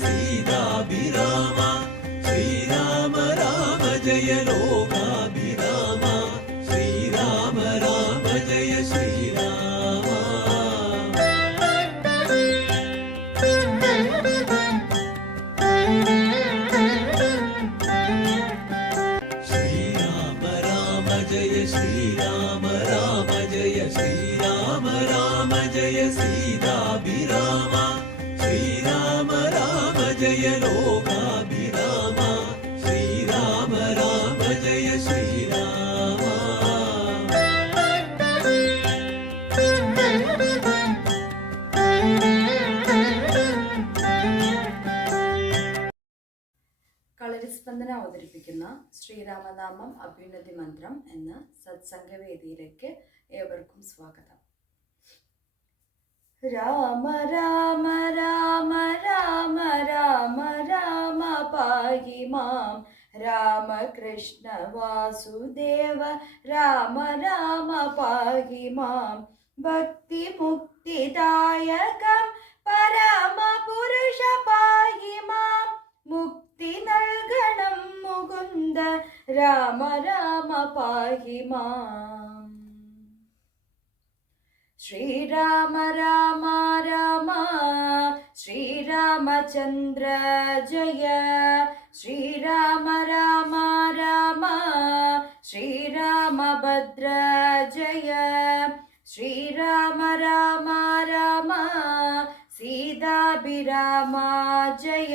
സീതാഭിരാമ ശ്രീരാമ രാമ ജയ ലോകാഭിരാമ ശ്രീരാമ രാമ ജയ ശ്രീരാമ ശ്രീരാമ രാമ ജയ ശ്രീരാമ രാമ ജയ ശ്രീരാമ രാമ ജയ സീതാഭിരാമ അവതരിപ്പിക്കുന്ന ശ്രീരാമനാമം അഭ്യുന്നതി മന്ത്രം എന്ന സത്സംഗവേദിയിലേക്ക് ഏവർക്കും സ്വാഗതം. രാമ രാമ രാമ രാമ രാമ രാമ പാഹി മാം. രാമകൃഷ്ണ വാസുദേവ രാമ രാമ പാഹി മാം. ഭക്തി മുക്തിദായകം പരമ പുരുഷ പാഹി മാം. മുക്തി നൽകണം മുകുന്ദ രാമ രാമ പാഹി മാം ശ്രീരാമ രാമ രാമ ശ്രീരാമചന്ദ്ര ജയ. ശ്രീരാമ രാമ രാമ ശ്രീരാമഭദ്ര ജയ. ശ്രീരാമ രാമ രാമ സീതാഭിരാമ ജയ.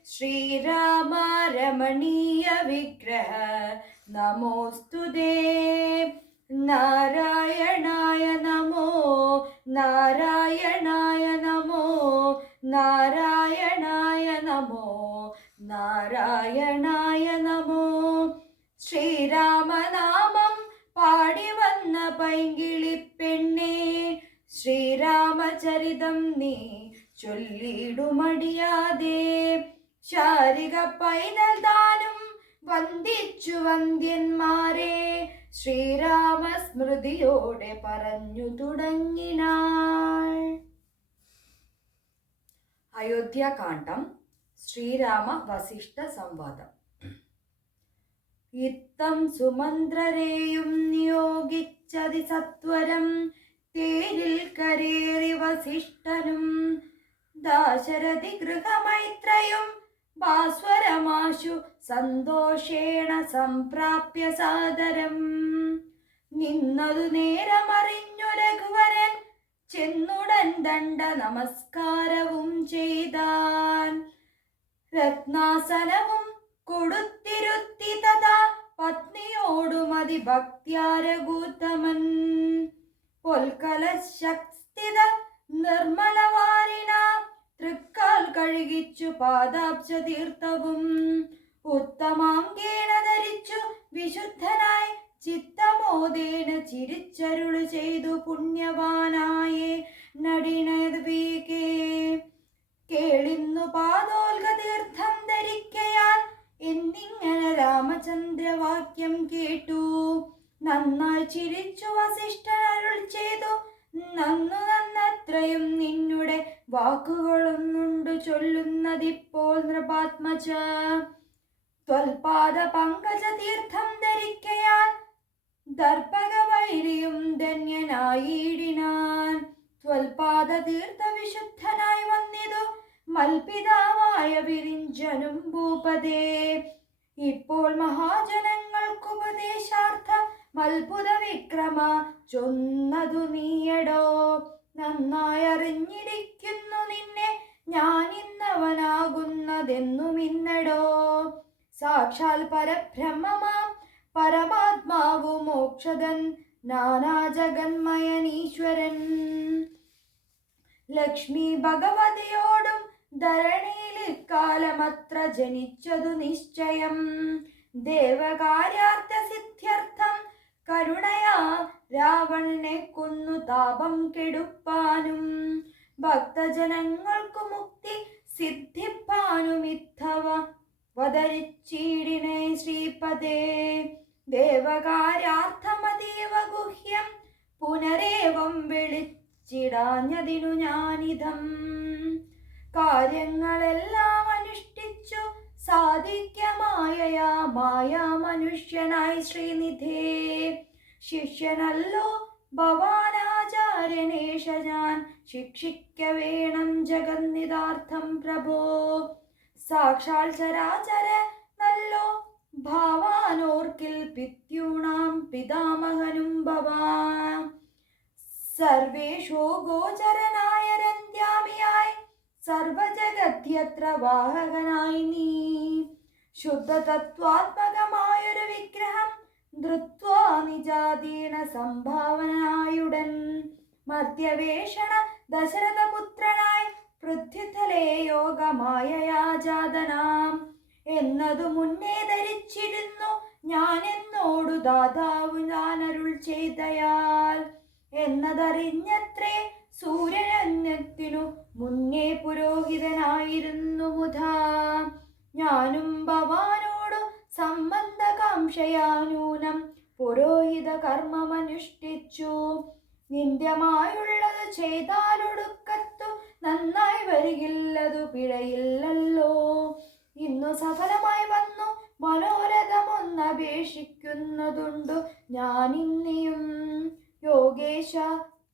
ശ്രീരാമ രമണീയ വിഗ്രഹ. നമോസ്തു നാരായണായ നമോ. നാരായണായ നമോ. നാരായണായ നമോ. നാരായണായ നമോ. ശ്രീരാമനാമം പാടി വന്ന പൈങ്കിളി പെണ്ണേ. ശ്രീരാമചരിതം നീ ചൊല്ലിടുമടിയാതെ. ശാരിക പൈതൽ ദാനും വന്ദിച്ചു വന്ദ്യന്മാരെ. ശ്രീരാമസ്മൃതിയോടെ പറഞ്ഞു തുടങ്ങിനാൾ. അയോധ്യാകാന്ഡം ശ്രീരാമ വസിഷ്ഠ സംവാദം. ഇത്തം സുമന്ത്രരെയും നിയോഗിച്ചതി സത്വരം തേരിൽ കരേറി വസിഷ്ഠനും ദാശരഥി ഗൃഹമൈത്രയും ഭാസ്വരമാശു സന്തോഷേണ സംപ്രാപ്യ സാദരം. നിന്നതു നേരമറിഞ്ഞു രഘുവരൻ ചെന്നുടൻ ദണ്ഡ നമസ്കാരവും ചെയ്താൻ. രത്നാസനവും കൊടുത്തിരുത്തി തഥാ പത്നിയോടുമതി ഭക്തിയാരഗൂത്തമൻ പൊൽക്കല ശക്തിത നിർമ്മലവാരിണ തൃക്കാൽ കഴുകിച്ചു പാദാബ്ജ തീർത്ഥവും ഉത്തമാങ്കേണ ധരിച്ചു വിശുദ്ധനായി ചിത്തമോദേന ചിരിച്ചരുൾ ചെയ്തു പുണ്യവാനായേ. നടിനദ്വീകേ കേളിന്നു പാതോൽക തീർത്ഥം ധരിക്കയാൽ എന്നിങ്ങനെ രാമചന്ദ്രവാക്യം കേട്ടു. നന്നായി ചിരിച്ചു വസിഷ്ഠൻ അരുൾ ചെയ്തു. നന്നു നന്നത്രയും നിന്നുടെ വാക്കുകളൊന്നുണ്ടു ചൊല്ലുന്നതിപ്പോൾ നൃപാത്മജ. ത്വൽപാദ പങ്കജ തീർത്ഥം ധരിക്കയാൽ ദർപ്പക വൈരിയും ധന്യനായിടിനാൻ. ത്വൽപാദ തീർത്ഥ വിശുദ്ധനായി വന്നിതു മൽപിതാവായ വിരിഞ്ചനും ഭൂപതേ. ഇപ്പോൾ മഹാജനങ്ങൾക്കുപദേശാർത്ഥ മൽപുത വിക്രമ ചൊന്നതു നീയടോ. നന്നായി അറിഞ്ഞിരിക്കുന്നു നിന്നെ. ഞാൻ ഇന്നവനാകുന്നതെന്നും ഇന്നടോ സാക്ഷാൽ പരബ്രഹ്മമാം പരമാത്മാവു മോക്ഷകൻ നാനാജഗന്മയനീശ്വരൻ. ലക്ഷ്മി ഭഗവതിയോടും ധരണിയിൽ ഇക്കാലമത്ര ജനിച്ചതു നിശ്ചയം. ദേവകാര്യാർത്ഥ സിദ്ധ്യർത്ഥം കരുണയാ രാവണനെ കൊന്നു താപം കെടുപ്പാനും. ഭക്തജനങ്ങൾക്കു മുക്തി സിദ്ധിപ്പാനും ഇത്തവ വതരിച്ചീടിനെ ശ്രീപദേ. ദേവകാര്യാർത്ഥമതീവ ഗുഹ്യം. പുനരേവം വിളിച്ചിടാഞ്ഞതിനു ഞാനിതം. കാര്യങ്ങളെല്ലാം അനുഷ്ഠിച്ചു സാധിക്കമായയാ മായ മനുഷ്യനായി ശ്രീനിധേ. ശിഷ്യനല്ലോ ഭവാനാചാര്യനേഷ ഞാൻ ശിക്ഷിക്ക വേണം ജഗന്നിതാർത്ഥം പ്രഭോ. സാക്ഷാൽ ചരാചര നല്ലോ ഭാവാനോർക്കിൽ പിത്യൂണാം പിതാമഹനും ഭവാൻ. സർവേഷോ ഗോചരനായ രന്ത്യാമിയായി സർവജഗത്യത്ര വാഹകനായി നീ. ശുദ്ധതത്വാത്മകമായൊരു വിഗ്രഹം ധൃത്വാ നിജാതീന സംഭാവനായുടൻ മധ്യവേഷണ ദശരഥപുത്രനായി പൃഥ്വിതലേ യോഗമായ യാജാതനാം എന്നതു മുന്നേ ധരിച്ചിരുന്നു ഞാൻ എന്നോടു ദാതാവ് ഞാൻ അരുൾ ചെയ്തയാൽ. എന്നതറിഞ്ഞത്രേ സൂര്യനത്തിനു മുന്നേ പുരോഹിതനായിരുന്നു മുധാ ഞാനും ഭവാനോട് സംബന്ധകാംക്ഷയാനൂനം പുരോഹിത കർമ്മമനുഷ്ഠിച്ചു നിന്ദ്യമായുള്ളത് ചെയ്താലൊടുക്കത്തു നന്നായി വരികില്ലതു പിഴയില്ലല്ലോ. ഇന്നു സഫലമായി വന്നു മനോരഥമൊന്നപേക്ഷിക്കുന്നതുണ്ടു ഞാനിന്നിയും. യോഗേശ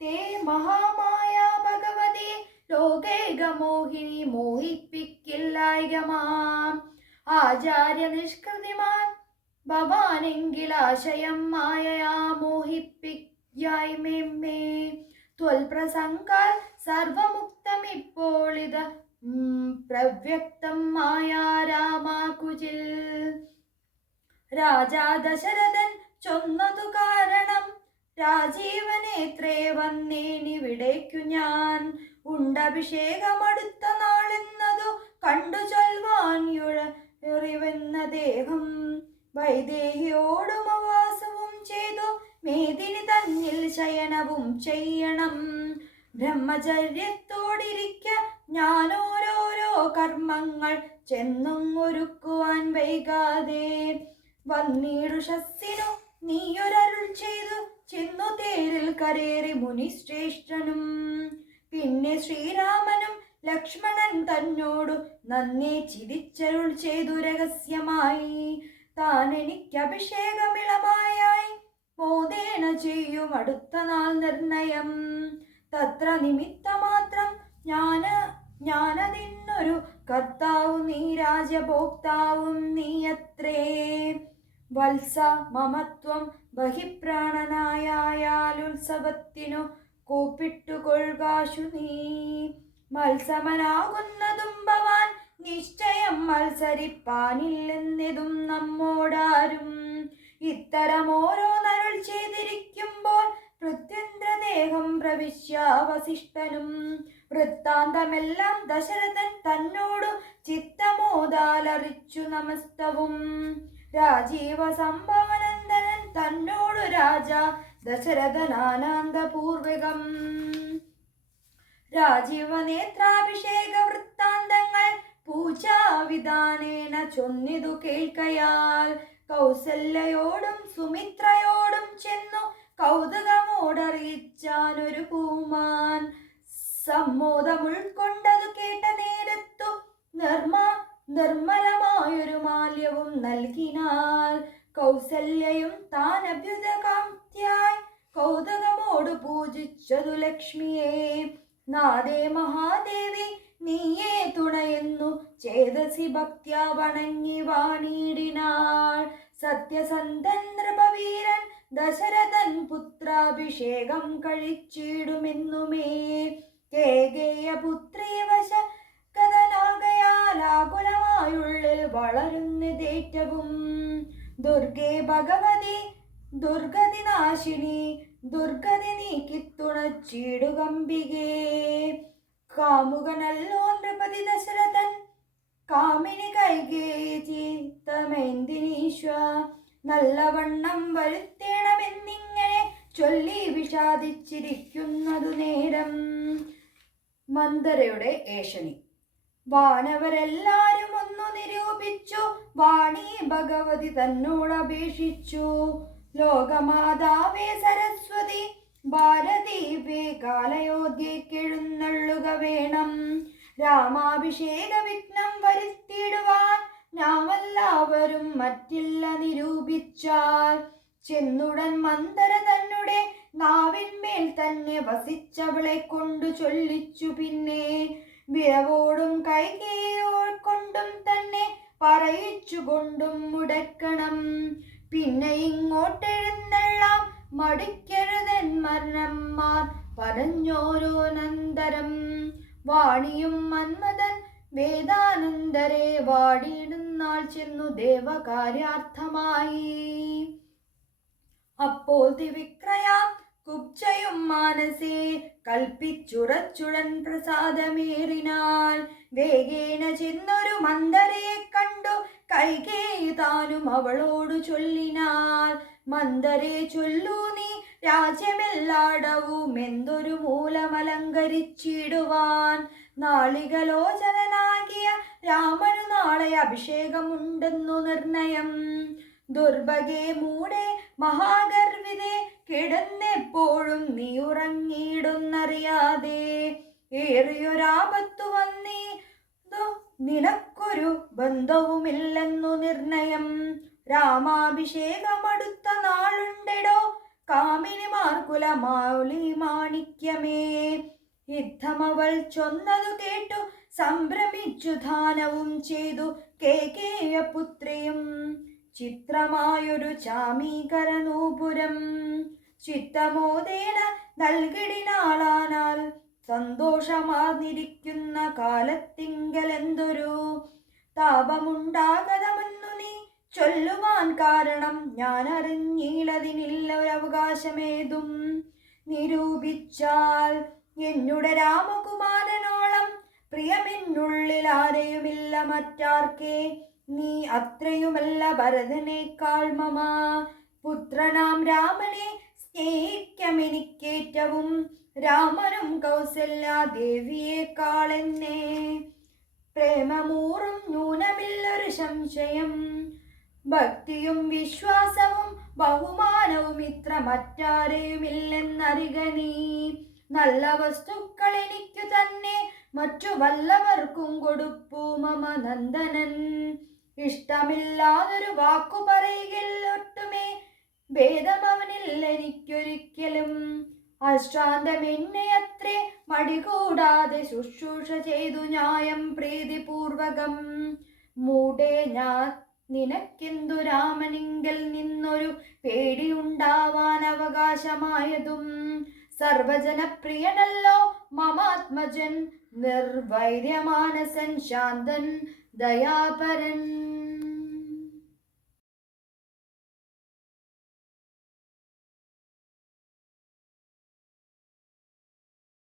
തേ മഹാമായ ഭഗവതി ലോകൈകമോഹിനി മോഹിപ്പിക്കില്ലായകമാം. ആചാര്യ നിഷ്കൃതിമാൻ ഭവാനെങ്കിൽ ആശയം മായയാ മോഹിപ്പിക്കായ്മേ ത്വൽപ്രസംഗാൽ സർവമുക്തം ഇപ്പോൾ ഇത് പ്രവ്യക്തം മായാ രാമാകുജിൽ രാജാ ദശരഥൻ ചൊന്നതു കാരണം രാജീവനേത്രേ വന്നേനിവിടേക്കു ഞാൻ. ഉണ്ടഭിഷേകമടുത്ത നാളെന്നതു കണ്ടു ചൊൽവാൻ എറിവെന്ന ദേഹം. വൈദേഹിയോടും അവാസവും ചെയ്തു മേദിനി തന്നിൽ ശയനവും ചെയ്യണം. ബ്രഹ്മചര്യത്തോടിരിക്ക ഓരോരോ കർമ്മങ്ങൾ ചെന്നും ഒരുക്കുവാൻ വൈകാതെ. വന്നീടുഷസ്സിനു നീയൊരരുൾ ചെയ്തു ചെന്നു തേരിൽ കരേറി മുനിശ്രേഷ്ഠനും. പിന്നെ ശ്രീരാമനും ലക്ഷ്മണൻ തന്നോടു നന്നെ ചിരിച്ചരുൾ ചെയ്തു രഹസ്യമായി. താൻ എനിക്ക് അഭിഷേകമിളമായായി മോദേന ചെയ്യും അടുത്ത നാൾ നിർണയം. തത്ര നിമിത്തമാത്രം ഞാൻ ഞാനതിന്നൊരു കർത്താവും നീ രാജഭോക്താവും നീയത്രേ. വത്സ മമത്വം ബഹിപ്രാണനായാലുത്സവത്തിനു കൂപ്പിട്ടുകൊള്ളുകാശു നീ മത്സമനാകുന്നതും ഭവാൻ നിശ്ചയം മത്സരിപ്പാനില്ലെന്നതും നമ്മോടാരും. ഇത്തരം ഓരോന്നരുൾ ചെയ്തിരിക്കുമ്പോൾ പൃഥ്വീന്ദ്രദേഹം പ്രവിശ്യാവശിഷ്ടനും വൃത്താന്തമെല്ലാം ദശരഥൻ തന്നോടു ചിത്തമോദാലറിച്ചു നമസ്തവും. രാജീവ സംഭവനന്ദനൻ തന്നോടു രാജ ദശരഥനാനന്ദപൂർവികം. രാജീവ നേത്രാഭിഷേക വൃത്താന്തങ്ങൾ പൂജാവിധാനേന ചൊന്നിതു കേൾക്കയാൽ കൗസല്യയോടും സുമിത്രയോടും ചെന്നു കൗതുകമോടറിയിച്ചാനൊരു പൂമാൻ. സമ്മോദം ഉൾക്കൊണ്ടതു കേട്ട നേരത്തു നിർമ്മ നിർമ്മലമായൊരു മാല്യവും നൽകിനാൽ കൗസല്യയും താൻ അഭ്യുതകാന്ത്യായി കൗതുകമോട് പൂജിച്ചതു ലക്ഷ്മിയെ. നാദേ മഹാദേവി നീയേ തുണയെന്നു ചേതസി ഭക്ത്യാ വണങ്ങി വാണിടിനാൾ സത്യസന്ധൻ നൃപവീരൻ ദശരഥൻ പുത്രാഭിഷേകം കഴിച്ചിടുമെന്നുമേ. കേകേയ പുത്രീ വളരുന്നതേറ്റവും ദുർഗേ ഭഗവതി. ദുർഗതി നാശിനി ദുർഗതി നീക്കി തുണച്ചിടുകമ്പികേ കാമുകനല്ലോ നൃപതി ദശരഥൻ കാമിനി കൈകേയി ചീത്തമെന്തിനീശ്വ. നല്ലവണ്ണം വരുത്തേണമെന്നിങ്ങനെ ചൊല്ലി വിഷാദിച്ചിരിക്കുന്നതു നേരം. മന്ദരയുടെ ഏഷണി. വാനവരെല്ലാരും ഒന്നു നിരൂപിച്ചു വാണി ഭഗവതി തന്നോട് അപേക്ഷിച്ചു. ലോകമാതാവേ സരസ്വതി ഭാരതീപേ കാലയോധ്യക്കെഴുന്നള്ളുക വേണം. രാമാഭിഷേക വിഘ്നം വരുത്തിയിടുവാൻ നാമെല്ലാവരും മറ്റില്ല നിരൂപിച്ചാൽ. ചെന്നുടൻ മന്ദര തന്നെ നാവിന്മേൽ തന്നെ വസിച്ചവളെ കൊണ്ടു ചൊല്ലിച്ചു പിന്നെ. വിരവോടും കൈകേയോ കൊണ്ടും തന്നെ പറയിച്ചുകൊണ്ടും മുടക്കണം. പിന്നെ ഇങ്ങോട്ടെഴുന്നെല്ലാം മടിക്കരുതൻ മരണന്മാർ പറഞ്ഞോരോ നന്ദരം വാണിയും മന്മഥൻ വേദാനന്ദരെ വാടിയിടുന്നാൾ ചെന്നു ദേവകാര്യാർത്ഥമായി. അപ്പോൾ ദിവിക്രയാം കുബ്ജയും മാനസേ കൽപ്പിച്ചുറച്ചുടൻ പ്രസാദമേറിനാൽ. വേഗേന ചെന്നൊരു മന്ദരയെ കണ്ടു കൈകേ താനും അവളോടു ചൊല്ലിനാൽ. മന്ദരെ ചൊല്ലൂ നീ രാജ്യമെല്ലാടവും എന്തൊരു മൂലമലങ്കരിച്ചിടുവാൻ. നാളികലോചനനാകിയ രാമനു നാളെ അഭിഷേകമുണ്ടെന്നു നിർണയം. ദുർഭഗേ മൂടെ മഹാഗർവിതെ കിടന്നെപ്പോഴും നീ ഉറങ്ങിയിടുന്നറിയാതെ. ഏറിയൊരാപത്തു വന്നേ നിനക്കൊരു ബന്ധവുമില്ലെന്നു നിർണയം. രാമാഭിഷേകമടുത്ത നാളുണ്ടെടോ കാമിനിമാർക്കുല മൗലി മാണിക്യമേ. യുദ്ധമവൾ ചൊന്നതു കേട്ടു സംഭ്രമിച്ചു ദാനവും ചെയ്തു കേ കേയ പുത്രിയും ചിത്രമായൊരു ചാമീകരനൂപുരം ചിത്തമോദേന നൽകിടിനാളാനാൽ സന്തോഷമാർന്നിരിക്കുന്ന കാലത്തിങ്കലെന്തൊരു? താപമുണ്ടാകതമെന്നു നീ ചൊല്ലുവാൻ കാരണം ഞാൻ ഒരു ഒരവകാശമേതും നിരൂപിച്ചാൽ എന്നുടെ രാമകുമാരനോളം പ്രിയമെന്നുള്ളിൽ ആരെയുമില്ല മറ്റാർക്കേ. നീ അത്രയുമല്ല ഭരതനേക്കാൾ മമ. പുത്രനാം രാമനെ സ്നേഹിക്കമെനിക്കേറ്റവും രാമനും കൗസല്യ ദേവിയേക്കാളെന്നെ പ്രേമമൂറും ന്യൂനമില്ലൊരു സംശയം. ഭക്തിയും വിശ്വാസവും ബഹുമാനവും ഇത്ര മറ്റാരെയുമില്ലെന്നറിക നീ. നല്ല വസ്തുക്കൾ എനിക്കു തന്നെ മറ്റു വല്ലവർക്കും കൊടുപ്പു മമ നന്ദനൻ. ഇഷ്ടമില്ലാതൊരു വാക്കു പറയുകിൽ ഒട്ടുമേ ഭേദം അവനിൽ എനിക്കൊരിക്കലും. അശ്രാന്തം എന്നെ അത്രേ മടികൂടാതെ ശുശ്രൂഷ ചെയ്തു ന്യായം പ്രീതിപൂർവകം. മൂടേ ഞാൻ നിനക്കെന്തു രാമനിങ്കൽ നിന്നൊരു പേടിയുണ്ടാവാൻ അവകാശമായതും. സർവജനപ്രിയനല്ലോ മമാത്മജൻ നിർവൈര്യമാനസൻ ശാന്തൻ ദയാപരൻ.